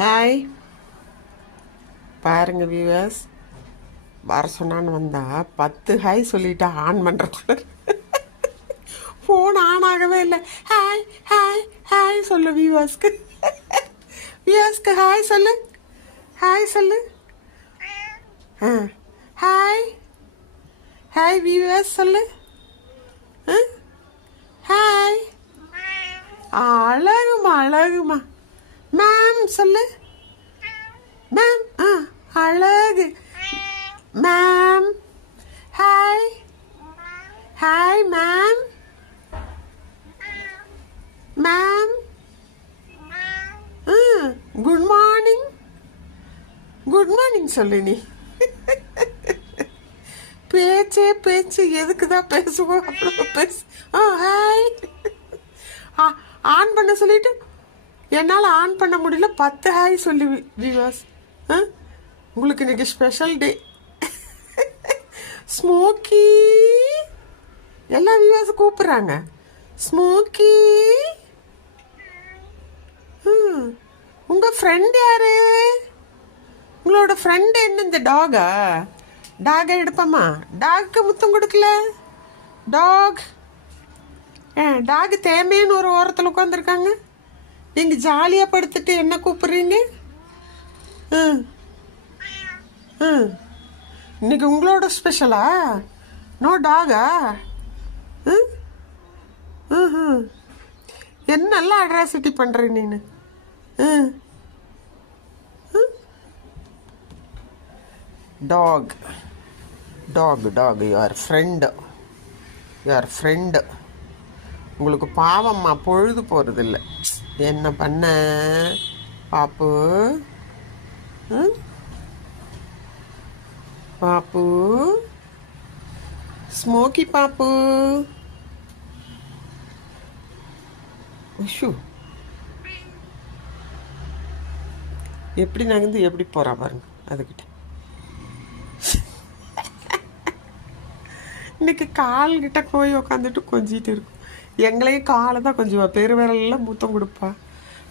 Hi. பாருங்க viewers, வர சொன்னான்னு வந்தா 10 ஹாய் சொல்லிட்டு ஆன் பண்ணுறக்குள்ள ஃபோன் ஆன் ஆகவே இல்லை. ஹாய் ஹாய் ஹாய் சொல்லு வியூவர்ஸ்க்கு. வியூவர்ஸ்க்கு ஹாய் சொல்லு, ஹாய் சொல்லு. ஆ ஹாய் ஹாய் வியூவர்ஸ் சொல்லு. ஹாய். அழகுமா அழகுமா. மேம் சொல்லு. மேம் அழகு. Ma'am hi. Hi ma'am. Ma'am good morning. Good morning சொல்லு நீ. பேச்சே பேச்சு, எதுக்கு தான் பேசுவோம் அவ்வளோ பேசு. ஹாய். ஆன் பண்ண சொல்லிட்டு என்னால் ஆன் பண்ண முடியல. 10 ஹாய் சொல்லி விவாஸ். உங்களுக்கு இன்னைக்கு ஸ்பெஷல் டே. ஸ்மோக்கி. எல்லா விவாஸும் கூப்பிட்றாங்க. ஸ்மோக்கி. உங்கள் ஃப்ரெண்ட் யாரு? உங்களோட ஃப்ரெண்டு என்ன இந்த டாகா? டாகை எடுப்பம்மா. டாக்கு முத்தம் கொடுக்கல. டாக் டாக் தேமைன்னு ஒரு ஓரத்தில் உட்காந்துருக்காங்க. நீங்கள் ஜாலியாக படுத்துட்டு என்ன கூப்பிட்றீங்க? இன்னைக்கு உங்களோட ஸ்பெஷலா? நோ டாகா? என்னெல்லாம் அட்ராசிட்டி பண்ணுற நீனு? Talk talk talk your friend. Your friend. உங்களுக்கு பாவம்மா, பொழுது போகிறதில்ல. என்ன பண்ண பாப்பு? பாப்பு, ஸ்மோக்கி பாப்பு. ஷூ எப்படி நகர்ந்து எப்படி போகிறா பாருங்க அதுக்கிட்ட. இன்னைக்கு கால்கிட்ட போய் உக்காந்துட்டு கொஞ்சிட்டு இருக்கும். எங்களையும் காலை தான் கொஞ்சம் பெருவிரலாம் முத்தம் கொடுப்பா.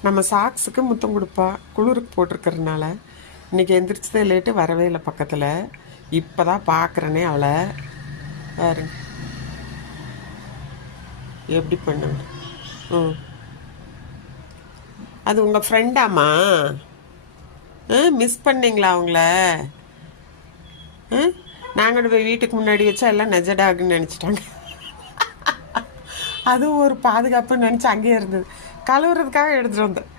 நம்ம சாக்ஸுக்கு முத்தம் கொடுப்பா, குளிருக்கு போட்டிருக்கிறதுனால. இன்றைக்கி எந்திரிச்சதே லேட்டு, வரவே இல்லை பக்கத்தில். இப்போ தான் பார்க்குறேனே அவளை. பாருங்க எப்படி பண்ணுங்க. அது உங்கள் ஃப்ரெண்டாம்மா? மிஸ் பண்ணிங்களா அவங்கள? நாங்கள் போய் வீட்டுக்கு முன்னாடி வச்சா எல்லாம் நெஜடாகுன்னு நினச்சிட்டாங்க. அதுவும் ஒரு பாதுகாப்புன்னு நினச்சி அங்கேயே இருந்தது. கழுவுறதுக்காக எடுத்துகிட்டு வந்தேன்.